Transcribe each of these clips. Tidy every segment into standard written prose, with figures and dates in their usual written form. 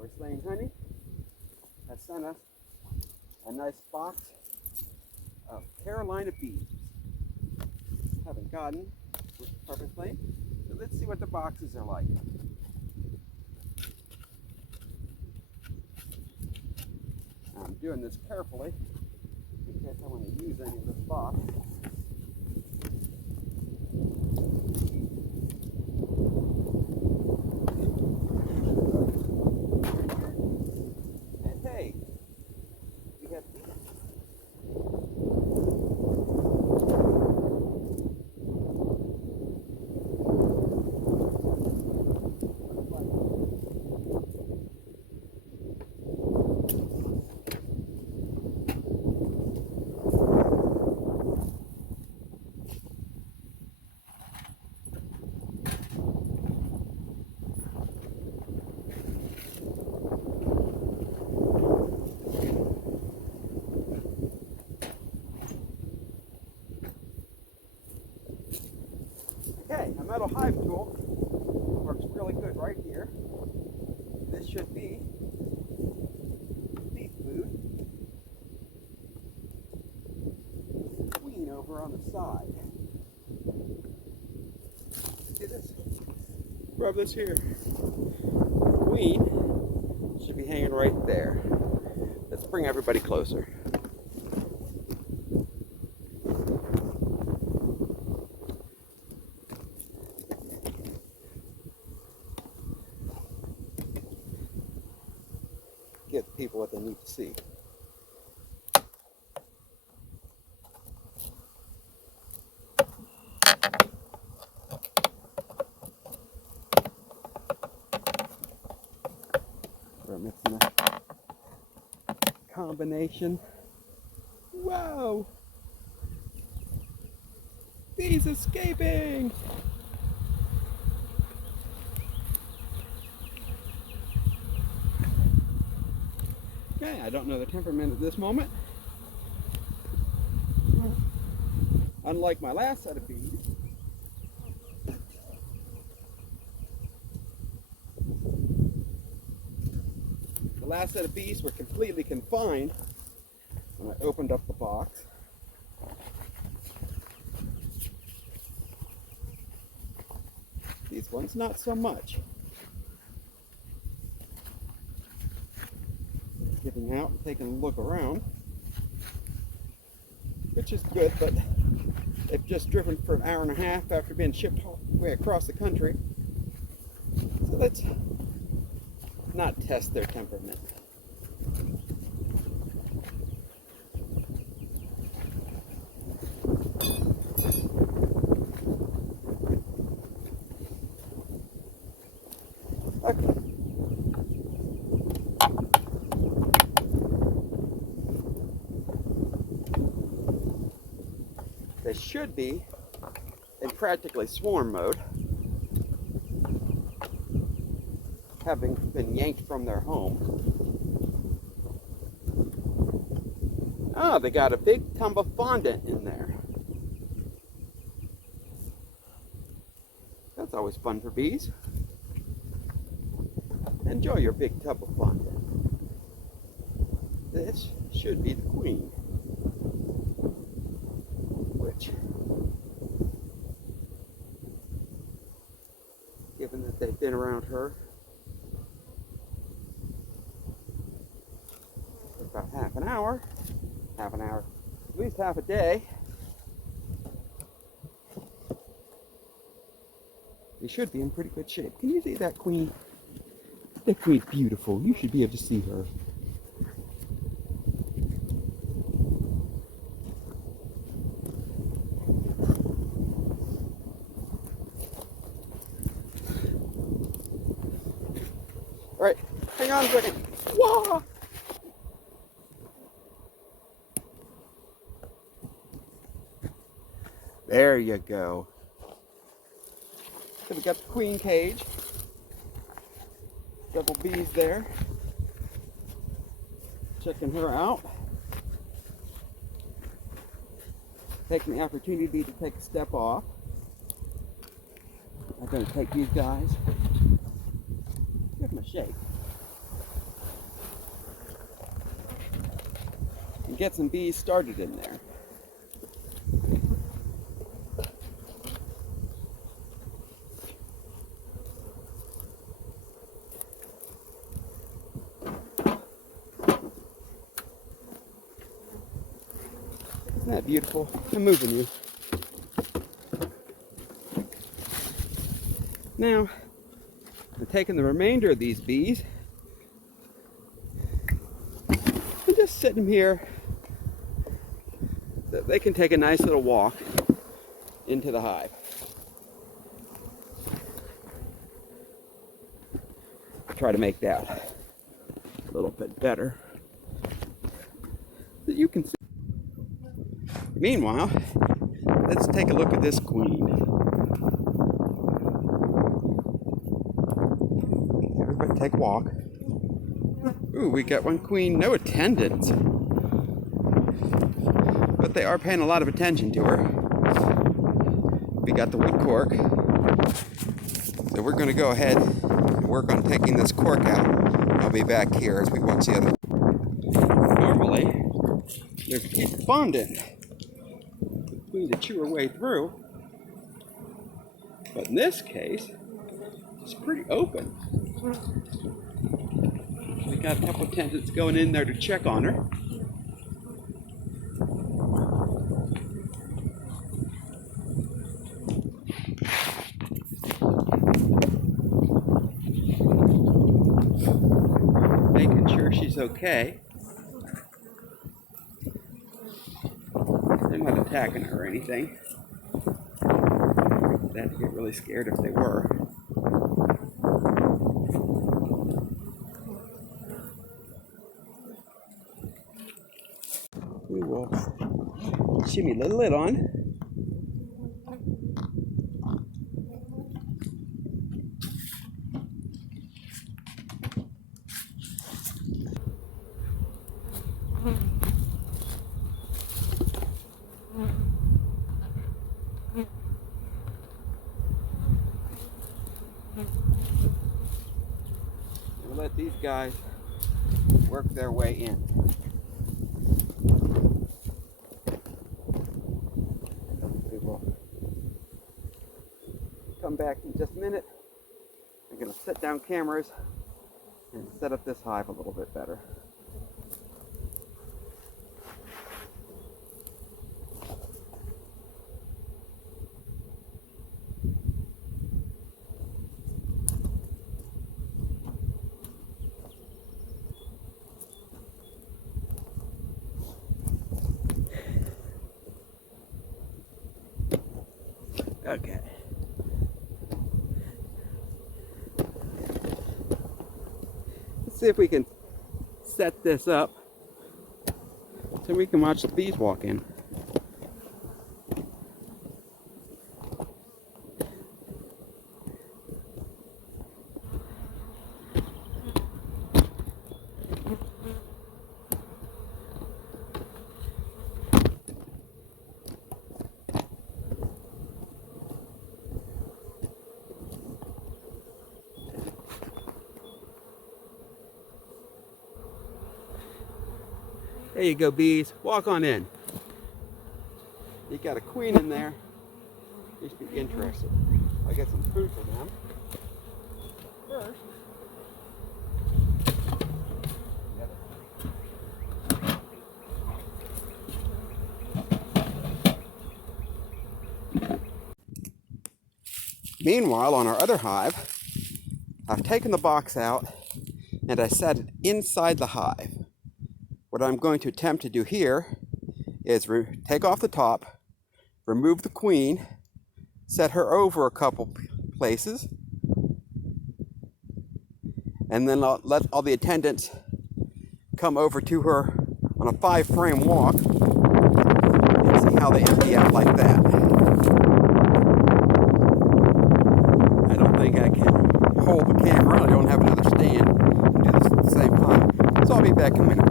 over Slaying Honey has sent us a nice box of Carolina bees. Haven't gotten purposely, so let's see what the boxes are like. I'm doing this carefully in case I want to use any of this box. And hey, we have bees. Okay, a metal hive tool works really good right here. This should be bee food. Queen over on the side. See this? Rub this here. Queen should be hanging right there. Let's bring everybody closer. Get the people what they need to see. We're mixing a combination. Whoa! Bees escaping! Okay, I don't know the temperament at this moment. Unlike my last set of bees, the last set of bees were completely confined when I opened up the box. These ones, not so much. Getting out and taking a look around, which is good, but they've just driven for an hour and a half after being shipped all the way across the country. So let's not test their temperament. Okay. They should be in practically swarm mode, having been yanked from their home. Oh, they got a big tub of fondant in there. That's always fun for bees. Enjoy your big tub of fondant. This should be the queen. Given that they've been around her for about half an hour, at least half a day, they should be in pretty good shape. Can you see that queen? That queen's beautiful. You should be able to see her. All right, hang on a second. Whoa! There you go. So we got the queen cage. Couple bees there. Checking her out. Taking the opportunity to take a step off. I'm going to take these guys, give them a shake. get some bees started in there. Isn't that beautiful? I'm moving you. Now, I'm taking the remainder of these bees and just sit them here so they can take a nice little walk into the hive. I'll try to make that a little bit better so you can see. Meanwhile, let's take a look at this queen. Everybody take a walk. Ooh, we got one queen, no attendants. But they are paying a lot of attention to her. We got the wood cork. So we're going to go ahead and work on taking this cork out. I'll be back here as we watch the other. Normally, there's a piece of fondant to chew her way through, but in this case it's pretty open. We got a couple of attendants going in there to check on her. Making sure she's okay. They're not attacking her or anything. I'd get really scared if they were. We will shimmy the lid on. We'll let these guys work their way in. We will come back in just a minute. I'm going to set down cameras and set up this hive a little bit better. Okay. Let's see if we can set this up so we can watch the bees walk in. There you go, bees. Walk on in. You got a queen in there. You should be interested. I got some food for them. First, meanwhile, on our other hive, I've taken the box out and I set it inside the hive. What I'm going to attempt to do here is take off the top, remove the queen, set her over a couple places, and then I'll let all the attendants come over to her on a 5-frame walk and see how they empty out like that. I don't think I can hold the camera. I don't have another stand and do this at the same time. So I'll be back in a minute.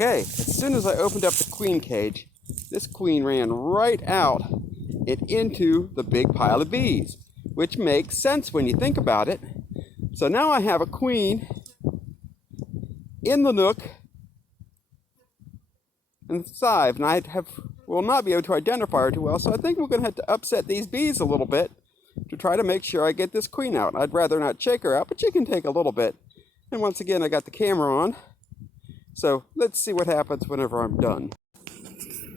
Okay, as soon as I opened up the queen cage, this queen ran right out and into the big pile of bees, which makes sense when you think about it. So now I have a queen in the nook and hive, and will not be able to identify her too well, so I think we're going to have to upset these bees a little bit to try to make sure I get this queen out. I'd rather not shake her out, but she can take a little bit. And once again, I got the camera on, so let's see what happens whenever I'm done.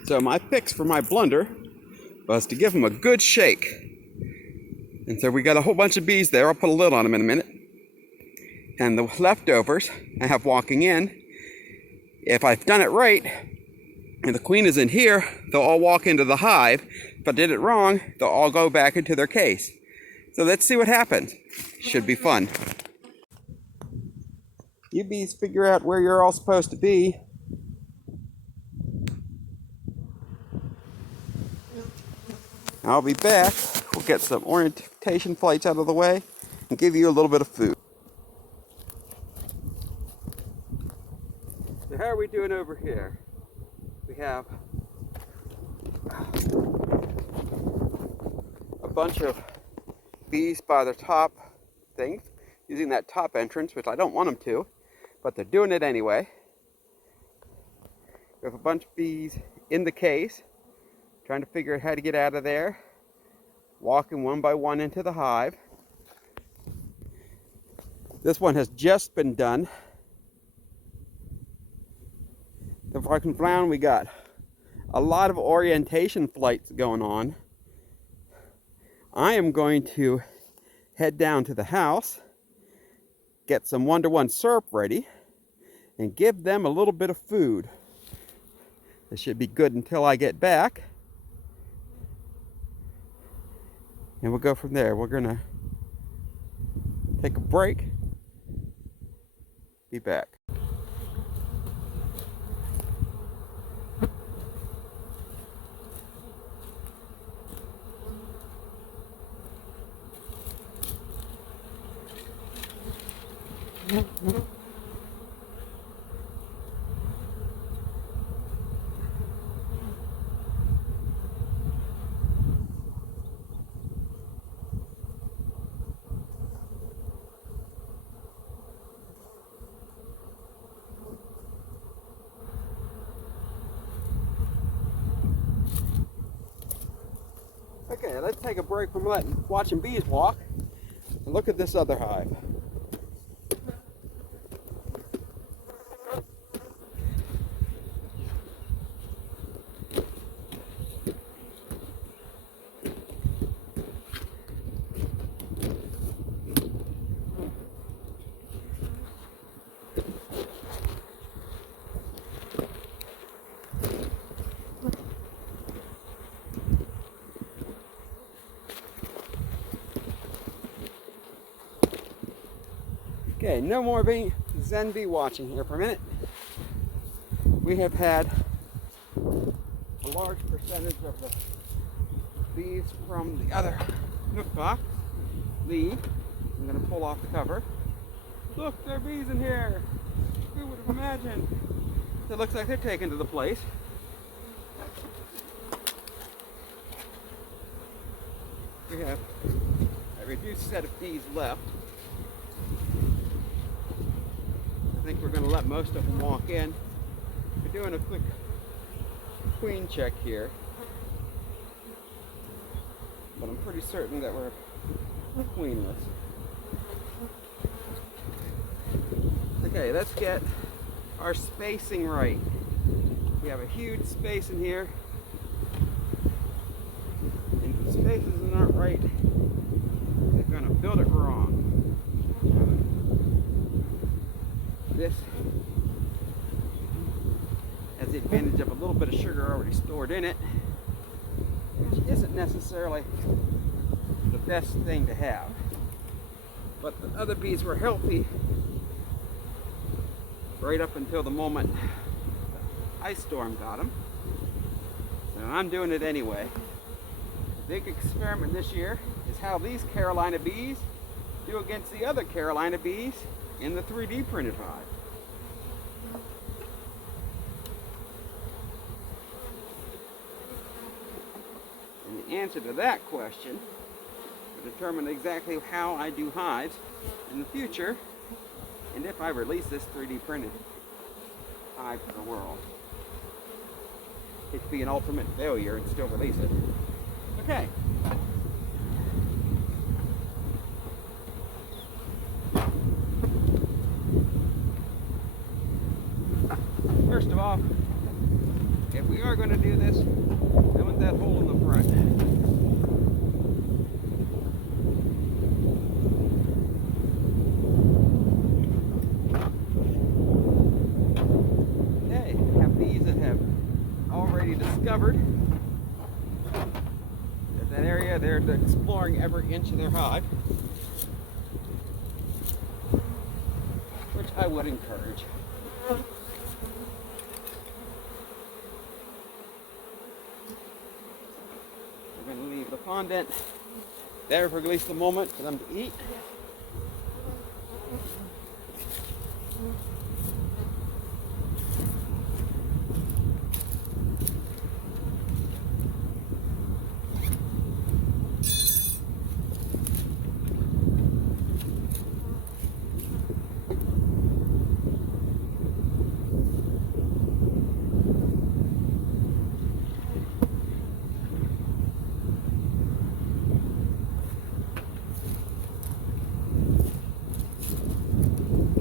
So my fix for my blunder was to give them a good shake. And so we got a whole bunch of bees there. I'll put a lid on them in a minute. And the leftovers I have walking in, if I've done it right, and the queen is in here, they'll all walk into the hive. If I did it wrong, they'll all go back into their case. So let's see what happens. Should be fun. You bees figure out where you're all supposed to be. I'll be back. We'll get some orientation flights out of the way and give you a little bit of food. So how are we doing over here? We have a bunch of bees by their top things, using that top entrance, which I don't want them to, but they're doing it anyway. We have a bunch of bees in the case, trying to figure out how to get out of there, walking one by one into the hive. This one has just been done. The fucking flound, we got a lot of orientation flights going on. I am going to head down to the house, get some 1-to-1 syrup ready, and give them a little bit of food. It should be good until I get back. And we'll go from there. We're gonna take a break. Be back. Okay, let's take a break from watching bees walk and look at this other hive. Okay, no more Zen bee watching here for a minute. We have had a large percentage of the bees from the other nook box leave. I'm going to pull off the cover. Look, there are bees in here. Who would have imagined? It looks like they're taken to the place. We have a reduced set of bees left. I think we're going to let most of them walk in. We're doing a quick queen check here, but I'm pretty certain that we're queenless. Okay, let's get our spacing right. We have a huge space in here, and if the spaces aren't right, they're going to build it wrong. This has the advantage of a little bit of sugar already stored in it, which isn't necessarily the best thing to have. But the other bees were healthy right up until the moment the ice storm got them. So I'm doing it anyway. The big experiment this year is how these Carolina bees do against the other Carolina bees in the 3D printed hive. And the answer to that question will determine exactly how I do hives in the future, and if I release this 3D printed hive to the world. it could be an ultimate failure and still release it. Okay. First of all, if we are going to do this, I want that hole in the front. Okay, we have bees that have already discovered that area. They're exploring every inch of their hive, which I would encourage. We're going to leave the fondant there for at least a moment for them to eat.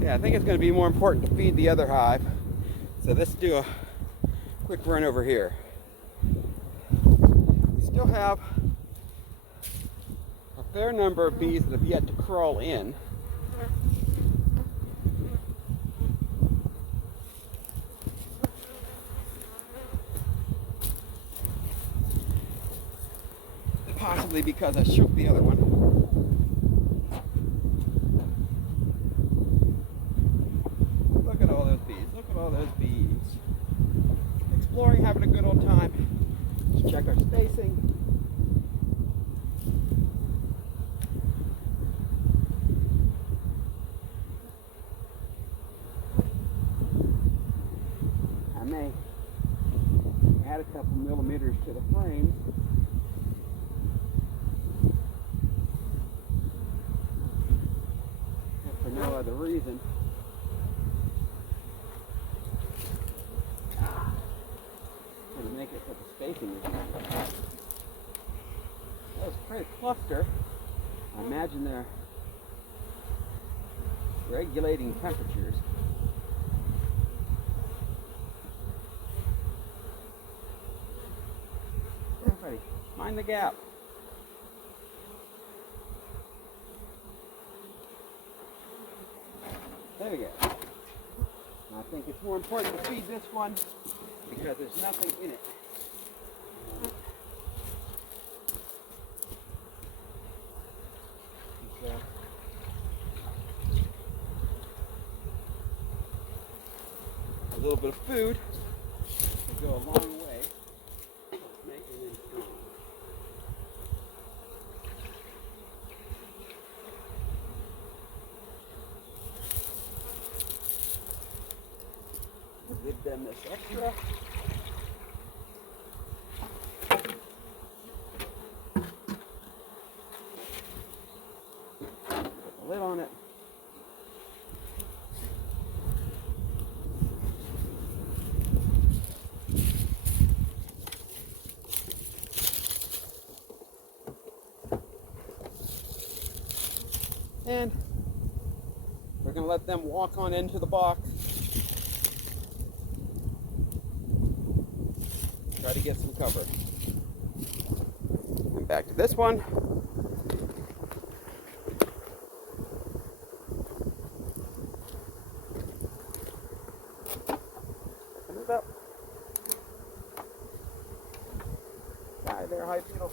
I think it's going to be more important to feed the other hive. So let's do a quick run over here. We still have a fair number of bees that have yet to crawl in. Possibly because I shook the other one. Look at all those bees. Look at all those bees. Exploring, having a good old time. Let's check our spacing. I may add a couple millimeters to the frame. If for no other reason. To make it so the spacing is right. That was quite a cluster. I imagine they're regulating temperatures. Everybody, mind the gap. There we go. And I think it's more important to feed this one because there's nothing in it. So, a little bit of food will go a long way towards making them strong. Give them this extra. Put the lid on it. And we're going to let them walk on into the box. Try to get some cover. And back to this one. Open it up. Hi there, hive beetle.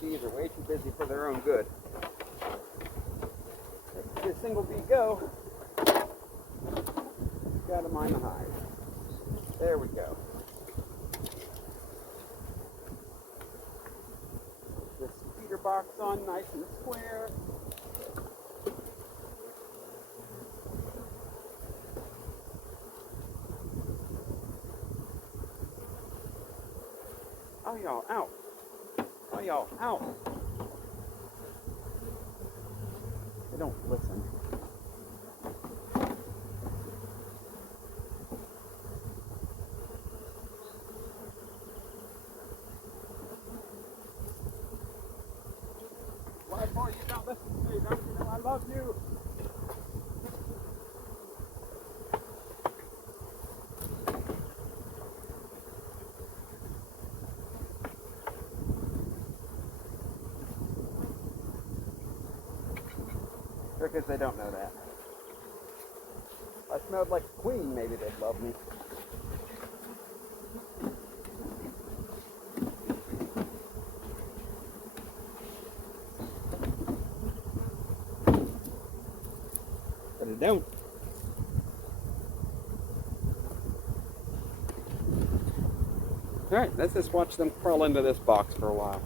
Bees are way too busy for their own good. Let this single bee go. Gotta mind the hive. There we go. This feeder box on nice and square. Oh, y'all, out. Oh, y'all, out. They don't listen. Why more you don't listen to me? Don't you know I love you? Because they don't know that. If I smelled like a queen, maybe they'd love me. But I don't. Alright, let's just watch them crawl into this box for a while.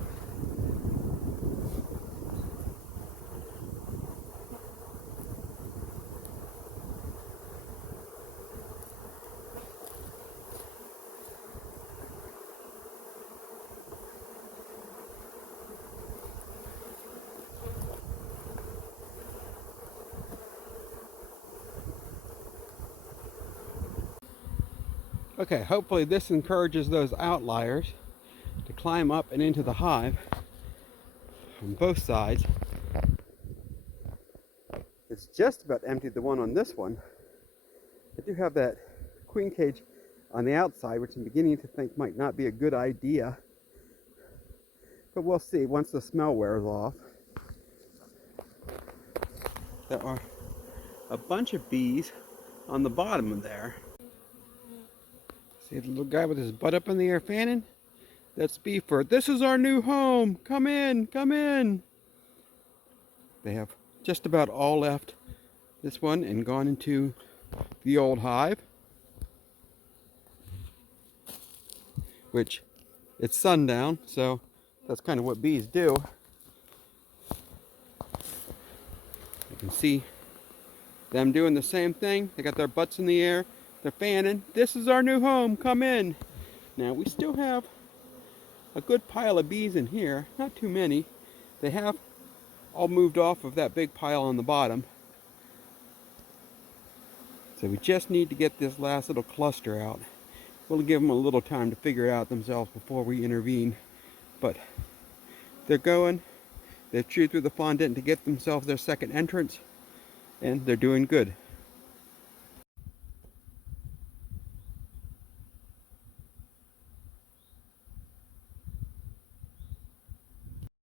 Okay, hopefully this encourages those outliers to climb up and into the hive on both sides. It's just about emptied the one on this one. I do have that queen cage on the outside, which I'm beginning to think might not be a good idea. But we'll see once the smell wears off. There are a bunch of bees on the bottom of there. See the little guy with his butt up in the air fanning? That's bee fur. This is our new home. Come in, come in. They have just about all left this one and gone into the old hive, which it's sundown, so that's kind of what bees do. You can see them doing the same thing. They got their butts in the air. They're fanning. This is our new home. Come in. Now we still have a good pile of bees in here. Not too many. They have all moved off of that big pile on the bottom. So we just need to get this last little cluster out. We'll give them a little time to figure it out themselves before we intervene. But they're going. They've chewed through the fondant to get themselves their second entrance. And they're doing good.